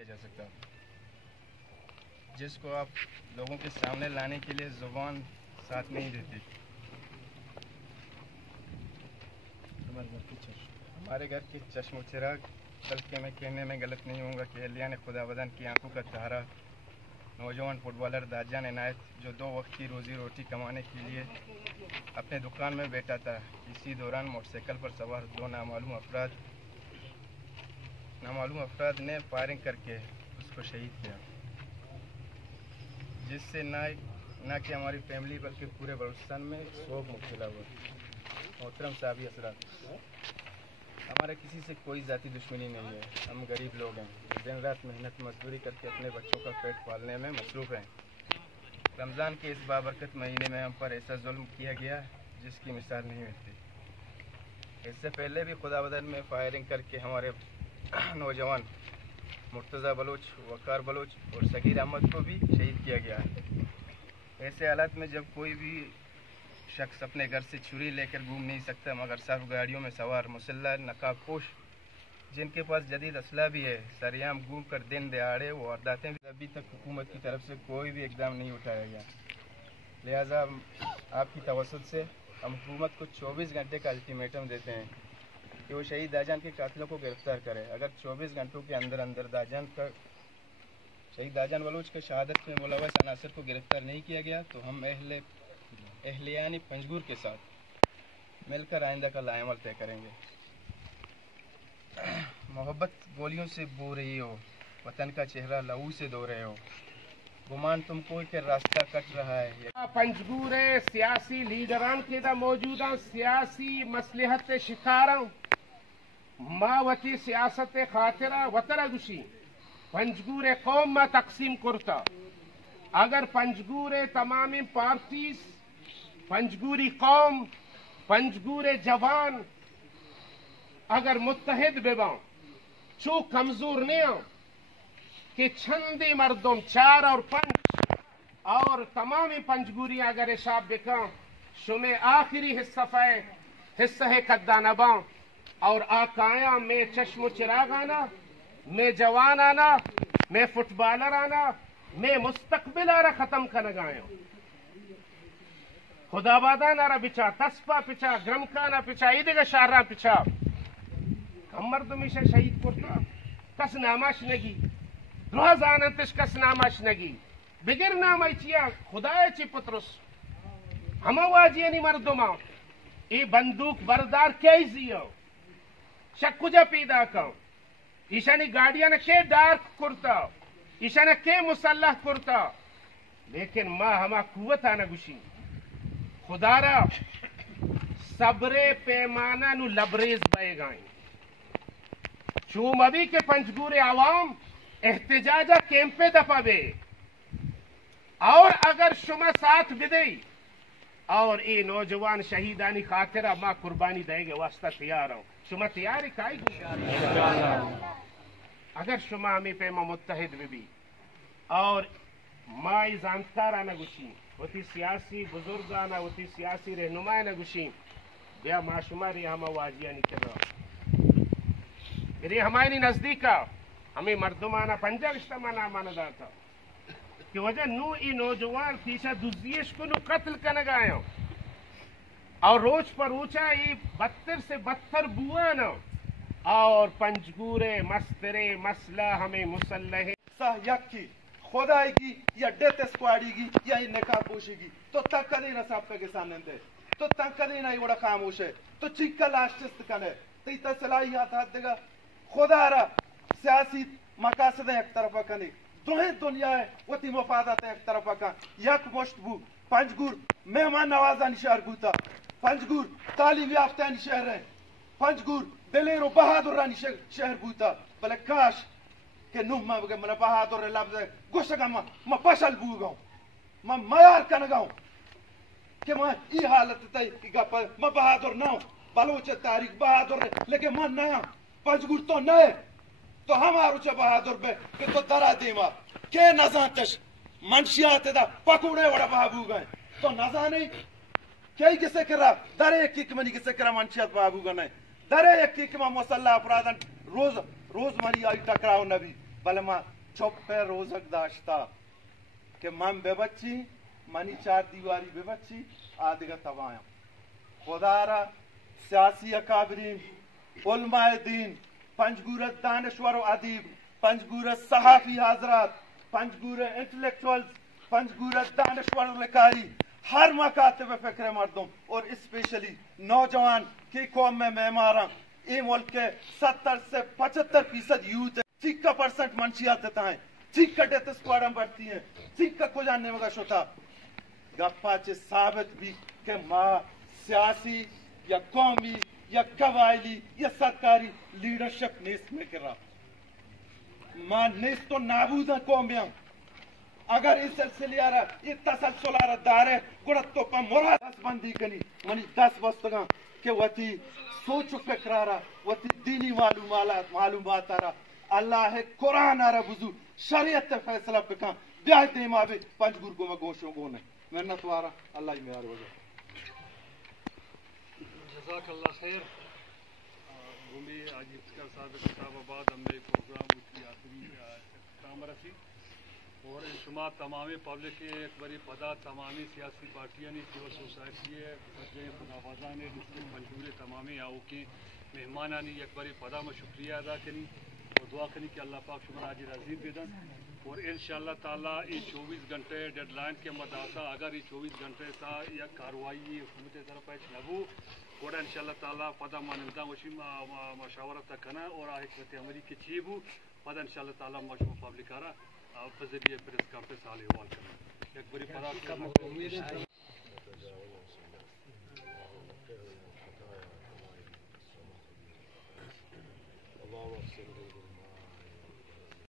किया जा सकता, जिसको आप लोगों के सामने लाने के लिए जुबान साथ नहीं देती। हमारे घर के चश्मो चिराग, बल्कि मैं कहने में गलत नहीं होऊंगा कि अल्लाह ने खुदावंद की आंखों का तारा नौजवान फुटबॉलर दाजान इनायत, जो 2 वक्त की रोजी रोटी कमाने के लिए अपने दुकान में बैठा था, इसी दौरान मोटरसाइकिल पर सवार 2 नामालूम अफराद ने फायरिंग करके उसको शहीद किया, जिससे ना कि हमारी फैमिली बल्कि पूरे बलूचिस्तान में शोक मुब्तला हुआ। मोहतरम साहब असरा, हमारे किसी से कोई ज़ाती दुश्मनी नहीं है। हम गरीब लोग हैं जो दिन रात मेहनत मजदूरी करके अपने बच्चों का पेट पालने में मसरूफ़ हैं। रमज़ान के इस बाबरकत महीने में हम पर ऐसा जुल्म किया गया जिसकी मिसाल नहीं मिलती। इससे पहले भी खुदावंद में फायरिंग करके हमारे नौजवान मुर्तज़ा बलोच, वकार बलोच और सगीर अहमद को भी शहीद किया गया है। ऐसे हालात में जब कोई भी शख्स अपने घर से छुरी लेकर घूम नहीं सकता, मगर सब गाड़ियों में सवार मुसल्लह नकाबपोश जिनके पास जदीद असला भी है, सरेआम घूम कर दिन दहाड़े वो वारदातें भी अभी तक हुकूमत की तरफ से कोई भी इक़दाम नहीं उठाया गया। लिहाजा आपकी तवस्सुत से हम हुकूमत को 24 घंटे का अल्टीमेटम देते हैं कि वो शहीद दाजान के कातिलों को गिरफ्तार करे। अगर 24 घंटों के अंदर शहीद दाजान बलोच के शहादत में मुलव्वस अनासर को गिरफ्तार नहीं किया गया तो हम अहलियानी पंजगूर के साथ मिलकर आइंदा का लाएमल तय करेंगे। मोहब्बत गोलियों से बो रही हो, वतन का चेहरा लहू से धो रहे हो, गुमान तुमको के रास्ता कट रहा है। पंजगूर सियासी लीडरान के दा मौजूदा सियासी मसलहत शिकारा मावती सियासत खातिरा वतरा गुशी पंजगूर कौम में तकसीम करता। अगर पंजगूर तमामी पार्टीज, पंजगूरी कौम, पंजगूर जवान अगर मुत्तहिद बेबां चो कमजोर नहीं हो कि छंदी मर्दम 4 और 5 और तमामी पंजगूरी अगर हिसाब बेका शुमे आखिरी हिस्सा है कद्दा नबा और आकाया में चश्मो चिराग आना, में जवान आना, में फुटबॉलर आना, में मुस्तकबिल आरा खत्म कर लगायो। खुदाबादा नारा पिछा, तस्पा पिछा, ग्रमका ना पिछा, ईदगा शारा पिछा कमर तुमिशा शहीद करता कस नामाश नगी रोज आनंतिश कस नामाश नगी बिगिर नाम चिया खुदाए ची पुत्रस हमवाजी नहीं मर्दुमा ये बंदूक बरदार के जियो शकुजा पैदा का ईशानी गाड़ियां के डार्क करता, ईशान के मुसल्लह करता, लेकिन माँ हमा कुवत आना गुशी खुदारा सबरे पैमाना नु लबरेज बएगाई चूमवी के पंजगूर आवाम एहतजाजा कैंपे दफावे और अगर शुमा साथ बिदई और ये नौजवान शहीदानी खातिरा माँ कुर्बानी देंगे वास्ता तैयार हूं। शुमा तैयारी काई अगर शुमा हमें पैमा मुत्तहिद भी और माई जानकारा न गुशी होती सियासी बुजुर्गाना होती सियासी रहनुमाय न गुशी ब्या माशुमारी हम वाजिया नहीं कर रहा मेरे हमारी नजदीका हमें मर्दुमाना पंजा इज्तमाना माना था कि वजह नू ई नौजवान तीसा दुजियश को नू कत्ल कर लगायो और रोज पर ऊंचा ये 72 से 72 बुआ न और पंजगूरे मस्तरे मसला हमें मुसल्लह यकी खुदाएगी या डेथ स्क्वाडीगी या नकाब पोशीगी तो तक कदी ना साहब के सामने दे तो तक कदी ना बड़ा खामोश है तो चिक्का लास्ट कने तो इतना सलाहियत हाथ देगा खुदारा सियासी मकासद एक तरफ कने दोहे दुनिया है वती मफादत एक तरफ का यक मुश्तबू पंजगूर मेहमान नवाजा शहर बूता पंजगूर तालीम याफ्ता शहर है पंजगूर दिलेरो बहादुर शहर बूता भले काश के नुह मन बहादुर लफ्ज गुस्सा म पशल बूगाऊ म मयार कन गाऊ के म ई हालत तय गप म बहादुर ना बलोच तारीख बहादुर लेके मन नया पंजगूर तो नए तो हमारो च बहादुर बे के तो दरा देमा के नजातश मनशियात दा पकुड़े वड़ा बाबू गए तो नजा नहीं के किसे करा दरे किक मनी किसे करा मनशियात बाबू गए दरे एक किक म मुसल्ला अपराधन रोज मनी आई टकराव नबी بل ما چپ روزک داشتا کہ من بے بچی منی چار دیواری بے بچی آدھگا تبایم خدا را سیاسی اکابرین علماء دین پنجگورت دانشور و ادیب پنجگورت صحافی حضرات پنجگورت انٹلیکچوالز پنجگورت دانشور و لکاری ہر مکاتب فکر مردم اور اسپیشلی نوجوان کی قوم میں معماراں یہ ملک کے 70 سے 75% یوتھ ہے 60% منشیات دیتا ہیں چیک ڈیتھ اسکواڈاں بڑھتی ہیں چیک کو جاننے مگا شتا گپا چے ثابت بھی کہ ماں سیاسی یا قومی یا قبائلی یا سرکاری لیڈرشپ نیست میں کر رہا ماں نیست تو نابود ہے قومیاں اگر اس سلسلے آ رہا یہ تسلسل آ رہا دارے گڑت تو پا مراد دس بندی کنی منی 10 بستگاں کہ وطی سوچ فکر آ رہا وطی دینی معلومات آ رہا اللہ ہے قرآن آ رہا بزو شریعت فیصلہ پکاں بیاہ دیم آبے پنج گرگوں میں گوشوں گونے محنت وارا اللہ ہی میار وجہ جزاک اللہ خیر گومی آج افطار صاحب کتاب آباد ہم نے پروگرام کی آخری کام رسی اور شما تمامی پبلک کے ایک بڑی پدا تمامی سیاسی پارٹیاں نے سول سوسائٹی ہے بچے خداوازاں نے ڈسٹرکٹ پنجگور تمامی آؤ کی مہمانانی ایک بڑی پدا میں شکریہ ادا کریں اور دعا کریں کہ اللہ پاک شمار آج راضی بدن اور انشاءاللہ تعالیٰ یہ 24 گھنٹے ڈیڈ لائن کے مدافع اگر یہ 24 گھنٹے تھا یا کارروائی حکومت طرف ایچ نبو اور انشاءاللہ تعالیٰ پدا مانندہ وشی مشاورت تکنا اور حکمت عملی کی چیبو پدا انشاءاللہ تعالیٰ مشہور پبلک آ رہا بذریعہ پریس کانفرنس حال حوال کرنا ایک بڑی پدا اللهم